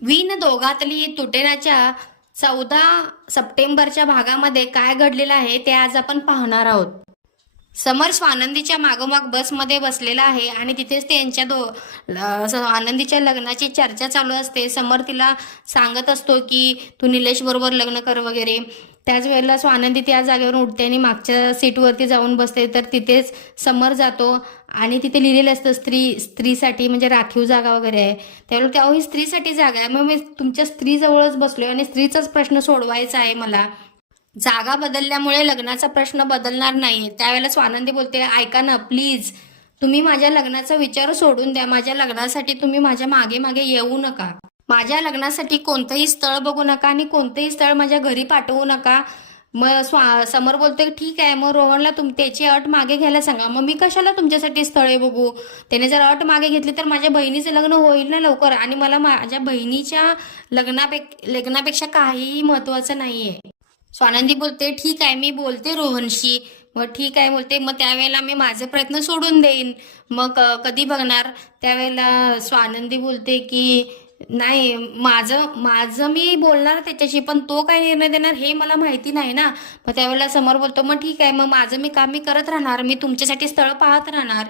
विण दोघातली तुटेनाच्या 14 सप्टेंबरच्या भागामध्ये काय घडलेलं आहे ते आज आपण पाहणार आहोत. समर स्वानंदीच्या मागोमाग बसमध्ये बसलेला आहे आणि तिथेच त्यांच्या आनंदीच्या लग्नाची चर्चा चालू असते. समर तिला सांगत असतो की तू निलेश बरोबर लग्न कर वगैरे. त्याच वेळेला स्वानंदी त्या जागेवरून उठते आणि मागच्या सीटवरती जाऊन बसते. तर तिथेच समर जातो आणि तिथे लिहिलेलं असतं स्त्रीसाठी म्हणजे राखीव जागा वगैरे आहे. त्यावेळेला ते अहो ही स्त्रीसाठी जागा आहे, मग मी तुमच्या स्त्रीजवळच बसलोय आणि स्त्रीचाच प्रश्न सोडवायचा आहे मला. जागा बदलल्यामुळे लग्नाचा प्रश्न बदलणार नाही. त्यावेळेला स्वानंदी बोलते, ऐका ना प्लीज, तुम्ही माझ्या लग्नाचा विचार सोडून द्या. माझ्या लग्नासाठी तुम्ही माझ्या मागे मागे येऊ नका. माझ्या लग्नासाठी कोणतंही स्थळ बघू नका आणि कोणतंही स्थळ माझ्या घरी पाठवू नका. मग समर बोलतोय ठीक आहे, मग रोहनला त्याची अट मागे घ्यायला सांगा. मग मी कशाला तुमच्यासाठी स्थळे बघू? त्याने जर अट मागे घेतली तर माझ्या बहिणीचं लग्न होईल ना लवकर, आणि मला माझ्या बहिणीच्या लग्नापेक्षा काहीही महत्वाचं नाहीये. स्वानंदी बोलते ठीक आहे, मी बोलते रोहनशी. मग ठीक आहे बोलते, मग त्यावेळेला मी माझे प्रयत्न सोडून देईन. मग कधी बघणार? त्यावेळेला स्वानंदी बोलते की नाही, माझं माझं मी बोलणार त्याच्याशी, पण तो काय निर्णय देणार हे मला माहिती नाही ना. मग त्यावेळेला समोर बोलतो मग ठीक आहे, मग माझं मी काम मी करत राहणार, मी तुमच्यासाठी स्थळ पाहत राहणार.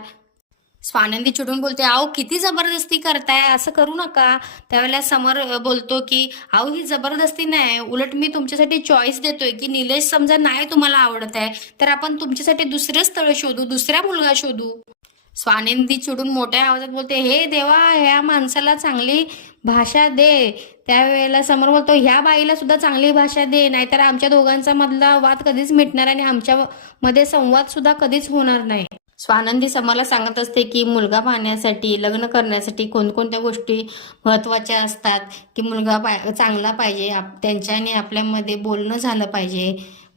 स्वानंदी चिडून बोलते, अहो किती जबरदस्ती करताय, असं करू नका. त्यावेळेला समर बोलतो की अहो ही जबरदस्ती नाही, उलट मी तुमच्यासाठी चॉईस देतोय की निलेश समजा नाही तुम्हाला आवडत आहे तर आपण तुमच्यासाठी दुसरं स्थळ शोधू, दुसरा मुलगा शोधू. स्वानंदी चिडून मोठ्या आवाजात बोलते, हे देवा, ह्या माणसाला चांगली भाषा दे. त्यावेळेला समोर बोलतो, ह्या बाईला सुद्धा चांगली भाषा दे, नाहीतर आमच्या दोघांचा मधला वाद कधीच मिटणार आणि आमच्या मध्ये संवाद सुद्धा कधीच होणार नाही. स्वानंदी समरला सांगत असते की मुलगा पाहण्यासाठी, लग्न करण्यासाठी कोणकोणत्या गोष्टी महत्वाच्या असतात. की मुलगा चांगला पाहिजे, त्यांच्या आणि आपल्यामध्ये बोलणं झालं पाहिजे,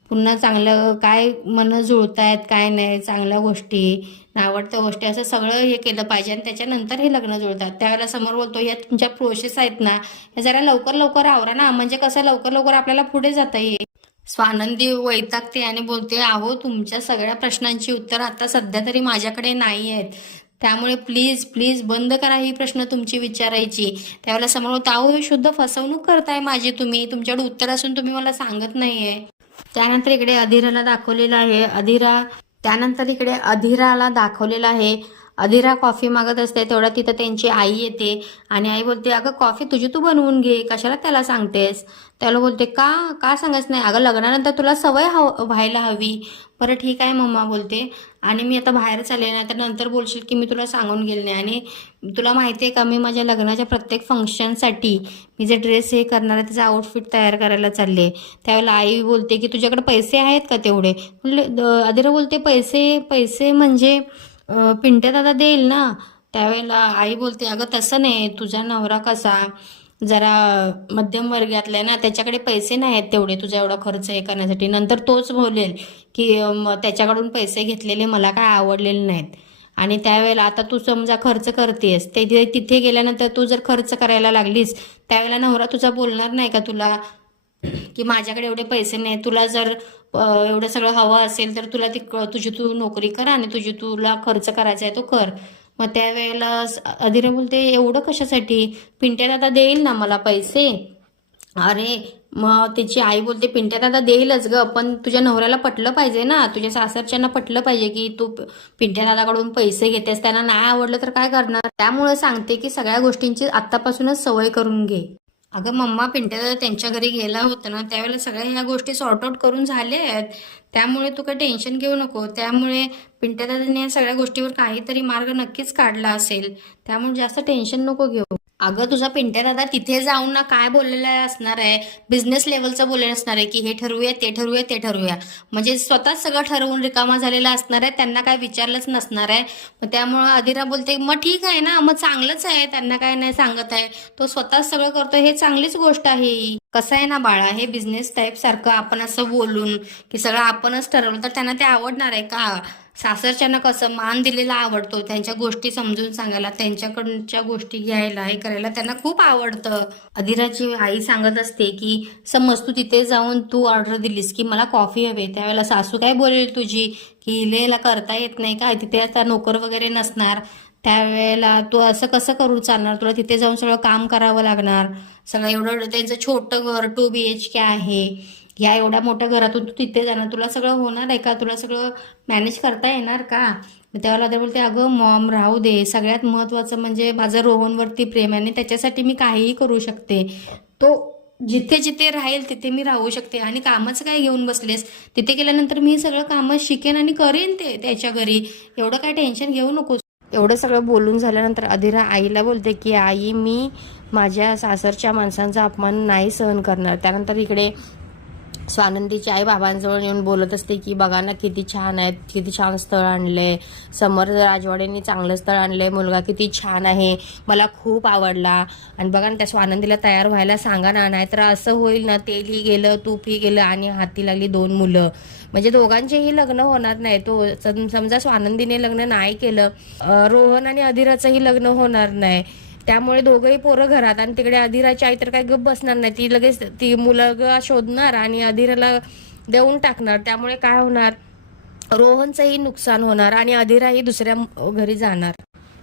पुन्हा चांगलं काय मन जुळतायत काय नाही, चांगल्या गोष्टी, आवडत्या गोष्टी, असं सगळं हे केलं पाहिजे आणि त्याच्यानंतर हे लग्न जुळतात. त्यावेळेला समोर बोलतो, या तुमच्या प्रोसेस आहेत ना, या जरा लवकर लवकर आवरा ना, म्हणजे कसं लवकर लवकर आपल्याला पुढे जाता येईल. स्वानंदी वैतागते आणि बोलते, अहो तुमच्या सगळ्या प्रश्नांची उत्तर आता सध्या तरी माझ्याकडे नाही आहेत, त्यामुळे प्लीज प्लीज बंद करा ही प्रश्न तुमची विचारायची. त्यावेळेला समोर होता, अहो हे शुद्ध फसवणूक करताय माझी तुम्ही, तुमच्याकडे उत्तर असून तुम्ही मला सांगत नाहीये. त्यानंतर इकडे अधीराला दाखवलेलं आहे. अधीराला दाखवलेलं आहे. अधीरा कॉफी मागत असते, तेवढ्या तिथं त्यांची आई येते आणि आई बोलते, अगं कॉफी तुझी तू बनवून घे, कशाला त्याला सांगतेस? त्याला बोलते, का का सांगायच नाही? अगं लग्नानंतर तुला सवय व्हायला हवी. बरं ठीक आहे मम्मा बोलते, आणि मी आता बाहेर चालले, नाही तर नंतर बोलशील की मी तुला सांगून गेले नाही. आणि तुला माहिती आहे का, मी माझ्या लग्नाच्या प्रत्येक फंक्शनसाठी मी जे ड्रेस हे करणार आहे त्याचा आउटफिट तयार करायला चालले. त्यावेळेला आई बोलते की तुझ्याकडे पैसे आहेत का तेवढे? अधीरा बोलते, पैसे पैसे म्हणजे पिंट्या दादा देईल ना. त्यावेळेला आई बोलते, अगं तसं नाही, तुझा नवरा कसा जरा मध्यम वर्गातला ना, त्याच्याकडे पैसे नाही आहेत तेवढे तुझा एवढा खर्च हे करण्यासाठी. नंतर तोच बोलेल की त्याच्याकडून पैसे घेतलेले मला काय आवडलेले नाहीत. आणि त्यावेळेला आता तू समजा खर्च करतेस, ते तिथे गेल्यानंतर तू जर खर्च करायला लागलीस, त्यावेळेला नवरा तुझा बोलणार नाही का तुला की माझ्याकडे एवढे पैसे नाही, तुला जर एवढं सगळं हवं असेल तर तुला तुझी तू नोकरी कर आणि तुला खर्च करायचा आहे तो कर. मग त्यावेळेला अधीरा बोलते, एवढं कशासाठी? पिंट्या दादा देईल ना मला पैसे. अरे मग त्याची आई बोलते, पिंट्या दादा देईलच ग, पण तुझ्या नवऱ्याला पटलं पाहिजे ना, तुझ्या सासरच्यांना पटलं पाहिजे की तू पिंट्या दादाकडून पैसे घेतेस. त्यांना नाही आवडलं तर काय करणार? त्यामुळे सांगते की सगळ्या गोष्टींची आत्तापासूनच सवय करून घे. अगं मम्मा, पिंट्या दादा त्यांच्या घरी गेला होता ना, त्यावेळेला सगळ्या ह्या गोष्टी सॉर्ट आउट करून झाल्या आहेत, त्यामुळे तू काही टेन्शन घेऊ नको. त्यामुळे पिंट्या दादाने या सगळ्या गोष्टीवर काहीतरी मार्ग नक्कीच काढला असेल, त्यामुळे जास्त टेन्शन नको घेऊ. अगं तुझा पिंट्या दादा तिथे जाऊन ना काय बोललेला असणार आहे, बिझनेस लेवलचं बोललेलं असणार आहे की हे ठरवूया ते ठरवूया ते ठरवूया, म्हणजे स्वतःच सगळं ठरवून रिकामा झालेला असणार आहे, त्यांना काय विचारलंच नसणार आहे. मग त्यामुळं अधीरा बोलते, मग ठीक आहे ना, मग चांगलंच आहे, त्यांना काय नाही सांगत आहे, तो स्वतःच सगळं करतोय, हे चांगलीच गोष्ट आहे. कसं आहे ना बाळा, हे बिझनेस टाईप सारखं आपण असं बोलून की सगळं आपणच ठरवलं तर त्यांना ते आवडणार आहे का? सासरच्यांना कसं मान दिलेला आवडतो, त्यांच्या गोष्टी समजून सांगायला, त्यांच्याकडच्या गोष्टी घ्यायला, हे करायला त्यांना खूप आवडतं. अधीराची आई सांगत असते की समज तू तिथे जाऊन तू ऑर्डर दिलीस की मला कॉफी हवे, त्यावेळेला सासू काय बोलेल तुझी की हिलेला करता येत नाही काय, तिथे आता नोकर वगैरे नसणार, त्यावेळेला तू असं कसं करू चालणार, तुला तिथे जाऊन सगळं काम करावं लागणार. सगळं एवढं त्यांचं छोटं घर 2 BHK आहे, या एवढ्या मोठ्या घरातून तू तिथे जाणार, तुला सगळं होणार आहे का, तुला सगळं मॅनेज करता येणार का. मग त्यावेळेला ते बोलते, अगं मॉम राहू दे, सगळ्यात महत्त्वाचं म्हणजे माझं रोहनवरती प्रेम आहे आणि त्याच्यासाठी मी काहीही करू शकते. तो जिथे जिथे राहील तिथे मी राहू शकते आणि कामच काय घेऊन बसलेस, तिथे गेल्यानंतर मी सगळं कामं शिकेन आणि करेन ते त्याच्या घरी, एवढं काय टेन्शन घेऊ नकोस. एवढं सगळं बोलून झाल्यानंतर अधिरा आईला बोलते की आई, मी माझ्या सासरच्या माणसांचा अपमान नाही सहन करणार. त्यानंतर इकडे स्वानंदीची आई बाबांजवळ येऊन बोलत असते की बघा ना किती छान आहेत, किती छान स्थळ आणलंय, समर राजवाड्यांनी चांगलं स्थळ आणलंय, मुलगा किती छान आहे, मला खूप आवडला. आणि बघा ना त्या स्वानंदीला तयार व्हायला सांगा ना, नाहीतर असं होईल ना, तेलही गेलं तूपही गेलं आणि हाती लागली 2 मुलं, म्हणजे दोघांचेही लग्न होणार नाही. तो समजा स्वानंदीने लग्न नाही केलं, रोहन आणि अधिराचंही लग्न होणार नाही. त्यामुळे दोघंही पोरं घरात आणि तिकडे अधिराची आई तर काय गप्प बसणार नाही, ती लगेच ती मुलगा शोधणार आणि अधिराला देऊन टाकणार. त्यामुळे काय होणार, रोहनचंही नुकसान होणार आणि अधिराही दुसऱ्या घरी जाणार.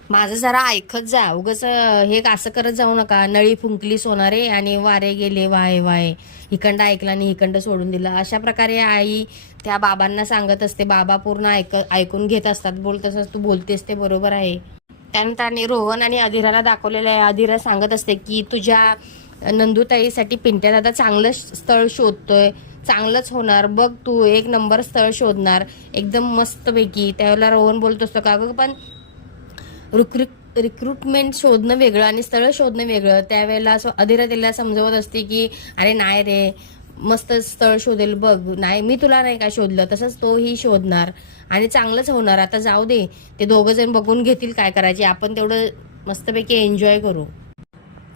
माझं जरा ऐकत जा, उगाच हे असं करत जाऊ नका, नळी फुंकली सोनारे आणि वारे गेले वाय वाय, इकंड ऐकला आणि इकंड सोडून दिलं, अशा प्रकारे आई त्या बाबांना सांगत असते. बाबा पूर्ण ऐकून घेत असतात. बोलतस तू बोलतेस ते बरोबर आहे. त्यानंतर रोहन आणि अधिराला दाखवलेलं आहे. अधिरा सांगत असते की तुझ्या नंदुताईसाठी पिंट्या दादा चांगलं स्थळ शोधतोय, चांगलंच होणार बघ, तू 1 नंबर स्थळ शोधणार एकदम मस्तपैकी. त्यावेळेला रोहन बोलत असतो का गं, पण रिक्रुटमेंट शोधणं वेगळं आणि स्थळ शोधणं वेगळं. त्यावेळेला अधिरा तिला समजवत असते की अरे नाही रे, मस्त स्थळ शोधेल बघ, नाही मी तुला नाही का शोधलं, तसंच तोही शोधणार आणि चांगलंच होणार. आता जाऊ दे, ते दोघं जण बघून घेतील काय करायचे, आपण तेवढं मस्तपैकी एन्जॉय करू.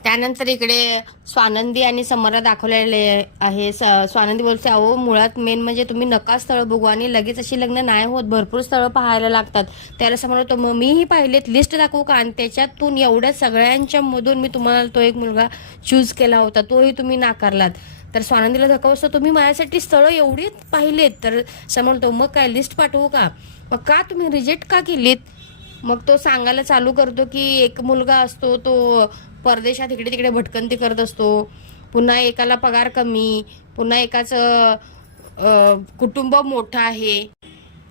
त्यानंतर इकडे स्वानंदी आणि समरला दाखवलेले आहे. स्वानंदी बोलते, अहो मुळात मेन म्हणजे तुम्ही नका स्थळ बघू आणि लगेच अशी लग्न नाही होत, भरपूर स्थळं पाहायला लागतात. त्याला समोर होतं, मग मीही पाहिलेत, लिस्ट दाखवू का, आणि त्याच्यातून एवढ्या सगळ्यांच्या मधून मी तुम्हाला तो एक मुलगा चूज केला होता, तोही तुम्ही नाकारलात. तर स्वानंदीला धक्का बसतो, तुम्ही माझ्यासाठी स्थळं एवढी पाहिलेत. तर समोर तो, मग काय लिस्ट पाठवू का, मग का तुम्ही रिजेक्ट का केलीत. मग तो सांगायला चालू करतो की एक मुलगा असतो, तो परदेशात इकडे तिकडे भटकंती करत असतो, पुन्हा एकाला पगार कमी, पुन्हा एकाचं कुटुंब मोठं आहे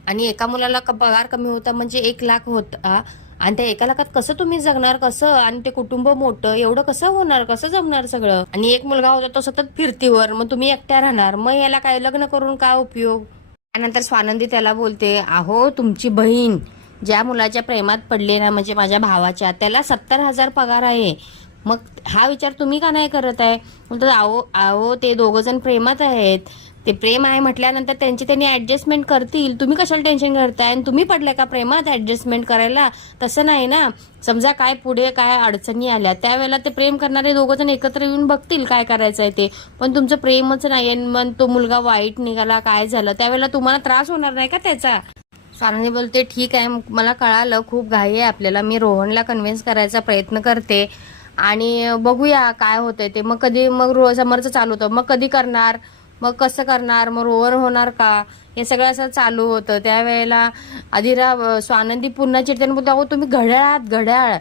आणि एका मुलाला पगार कमी होता म्हणजे 1 लाख होता, आणि त्या 1 लाखात कसं तुम्ही जगणार, कसं, आणि ते कुटुंब मोठं, एवढं कसं होणार, कसं जमणार सगळं. आणि एक मुलगा होता तो सतत फिरतीवर, मग तुम्ही एकट्या राहणार, मग याला काय लग्न करून काय उपयोग. त्यानंतर स्वानंदी त्याला बोलते, अहो तुमची बहीण ज्या मुलाच्या प्रेमात पडले ना, म्हणजे माझ्या भावाच्या, त्याला 70,000 पगार आहे, मग हा विचार तुम्ही का नाही करत आहे. म्हणतो, अहो ते 2 जण प्रेमात आहेत, ते प्रेम आहे म्हटल्यानंतर त्यांनी ऍडजस्टमेंट करतील, तुम्ही कशाला टेन्शन करताय, आणि तुम्ही पडलाय का प्रेमात ऍडजस्टमेंट करायला, तसं नाही ना. समजा काय पुढे काय अडचणी आल्या, त्यावेळेला ते प्रेम करणारे 2 जण एकत्र येऊन बघतील काय करायचंय ते, पण तुमचं प्रेमच नाही, मग तो मुलगा वाईट निघाला, काय झालं, त्यावेळेला तुम्हाला त्रास होणार नाही का त्याचा. स्वानंदी बोलते, ठीक आहे, मला कळालं, खूप घाई आहे आपल्याला, मी रोहनला कन्व्हिन्स करायचा प्रयत्न करते आणि बघूया काय होतंय ते. मग कधी, मग समरचं चालू होतं, मग कधी करणार, मग कसं करणार, मग रोहन होणार का, हे सगळं असं चालू होतं. त्यावेळेला अधिरा स्वानंदी पुन्हा चिडताना बोलतो, अहो तुम्ही घड्याळ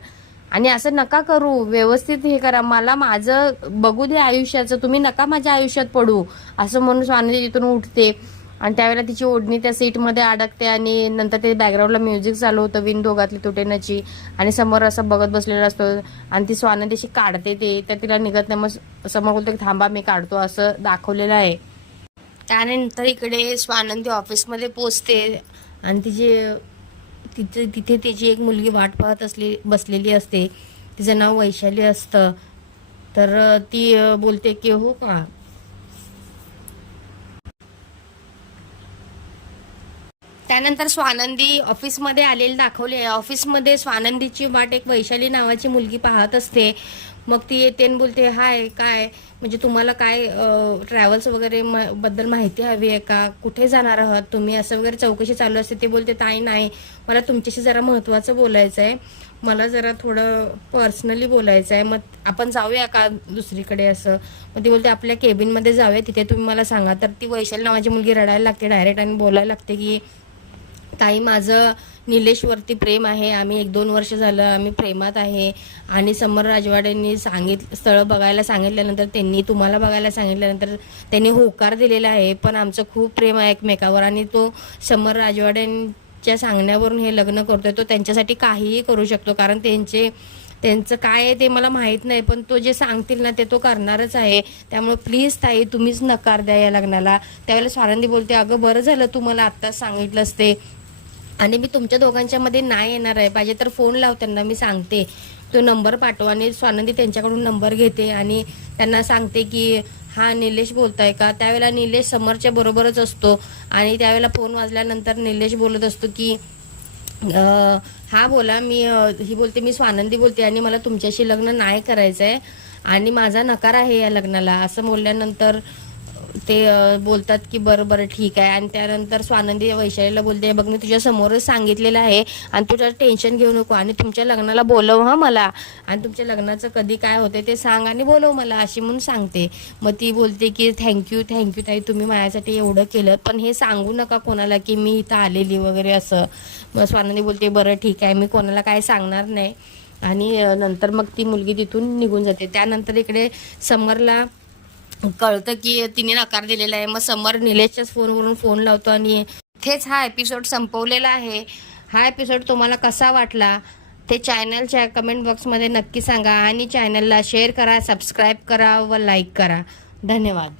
आणि असं नका करू, व्यवस्थित हे करा, मला माझं बघू दे आयुष्याचं, तुम्ही नका माझ्या आयुष्यात पडू, असं म्हणून स्वानंदी तिथून उठते. आणि त्यावेळेला तिची ओढणी त्या सीटमध्ये अडकते आणि नंतर ते बॅकग्राऊंडला म्युझिक चालू होतं, विन दोघातली तुटेनाची, आणि समोर असं बघत बसलेला असतो आणि ती स्वानंदीशी काढते ते, तर तिला निघत नाही, मग समोर बोलतो की थांबा मी काढतो, असं दाखवलेलं आहे. त्यानंतर इकडे स्वानंदी ऑफिसमध्ये पोचते आणि तिथे तिची एक मुलगी वाट पाहत बसलेली असते, तिचं नाव वैशाली असतं. तर ती बोलते की हो का. त्यानंतर स्वानंदी ऑफिसमध्ये आलेली दाखवली आहे. ऑफिसमध्ये स्वानंदीची वाट एक वैशाली नावाची मुलगी पाहत असते. मग ती येते आणि बोलते, हाय काय म्हणजे तुम्हाला काय ट्रॅव्हल्स वगैरे बद्दल माहिती हवी आहे का, कुठे जाणार आहात तुम्ही, असं वगैरे चौकशी चालू असते. ते बोलते, ताई नाही, मला तुमच्याशी जरा महत्त्वाचं बोलायचं आहे, मला जरा थोडं पर्सनली बोलायचं आहे, मग आपण जाऊया का दुसरीकडे, असं. मग ती बोलते, आपल्या केबिनमध्ये जाऊया, तिथे तुम्ही मला सांगा. तर ती वैशाली नावाची मुलगी रडायला लागते डायरेक्ट आणि बोलायला लागते की ताई माझं निलेशवरती प्रेम आहे, आम्ही 1-2 वर्ष झालं आम्ही प्रेमात आहे आणि समर राजवाड्यांनी स्थळं बघायला सांगितल्यानंतर, त्यांनी तुम्हाला बघायला सांगितल्यानंतर त्यांनी होकार दिलेला आहे. पण आमचं खूप प्रेम आहे एकमेकावर आणि तो समर राजवाड्यांच्या सांगण्यावरून हे लग्न करतोय. तो त्यांच्यासाठी काहीही करू शकतो, कारण त्यांचं काय आहे ते मला माहीत नाही, पण तो जे सांगतील ना ते तो करणारच आहे. त्यामुळे प्लीज ताई तुम्हीच नकार द्या या लग्नाला. त्यावेळेला स्वानंदी बोलते, अगं बरं झालं तू मला आत्ताच सांगितलंस ते, आणि मी तुमच्या दोघांच्या मध्ये नाही येणार आहे. पाहिजे तर फोन लाव त्यांना, मी सांगते तो नंबर पाठवा. आणि स्वानंदी त्यांच्याकडून नंबर घेते आणि त्यांना सांगते की हा निलेश बोलताय का. त्यावेळेला निलेश समरच्या बरोबरच असतो आणि त्यावेळेला फोन वाजल्यानंतर निलेश बोलत असतो की हा बोला, ही बोलते मी स्वानंदी बोलते आणि मला तुमच्याशी लग्न नाही करायचं आहे आणि माझा नकार आहे या लग्नाला. असं बोलल्यानंतर ते बोलतात की बरं बरं ठीक आहे. आणि त्यानंतर स्वानंदी वैशालीला बोलते, बघ मी तुझ्या समोरच सांगितलेलं आहे आणि तुझ्या टेन्शन घेऊ नको आणि तुमच्या लग्नाला बोलव हा मला, आणि तुमच्या लग्नाचं कधी काय होते ते सांग आणि बोलव मला, अशी म्हणून सांगते. मग ती बोलते की थँक्यू ताई, तुम्ही माझ्यासाठी एवढं केलं, पण हे सांगू नका कोणाला की मी इथं आलेली वगैरे असं. मग स्वानंदी बोलते बरं ठीक आहे, मी कोणाला काय सांगणार नाही. आणि नंतर मग ती मुलगी तिथून निघून जाते. त्यानंतर इकडे समरला कळतं की तिने नकार दिलेला आहे. मग समर निलेशच्याच फोनवरून फोन लावतो आणि इथेच हा एपिसोड संपवलेला आहे. हा एपिसोड तुम्हाला कसा वाटला ते चॅनलच्या कमेंट बॉक्समध्ये नक्की सांगा आणि चॅनलला शेअर करा, सबस्क्राईब करा व लाईक करा. धन्यवाद.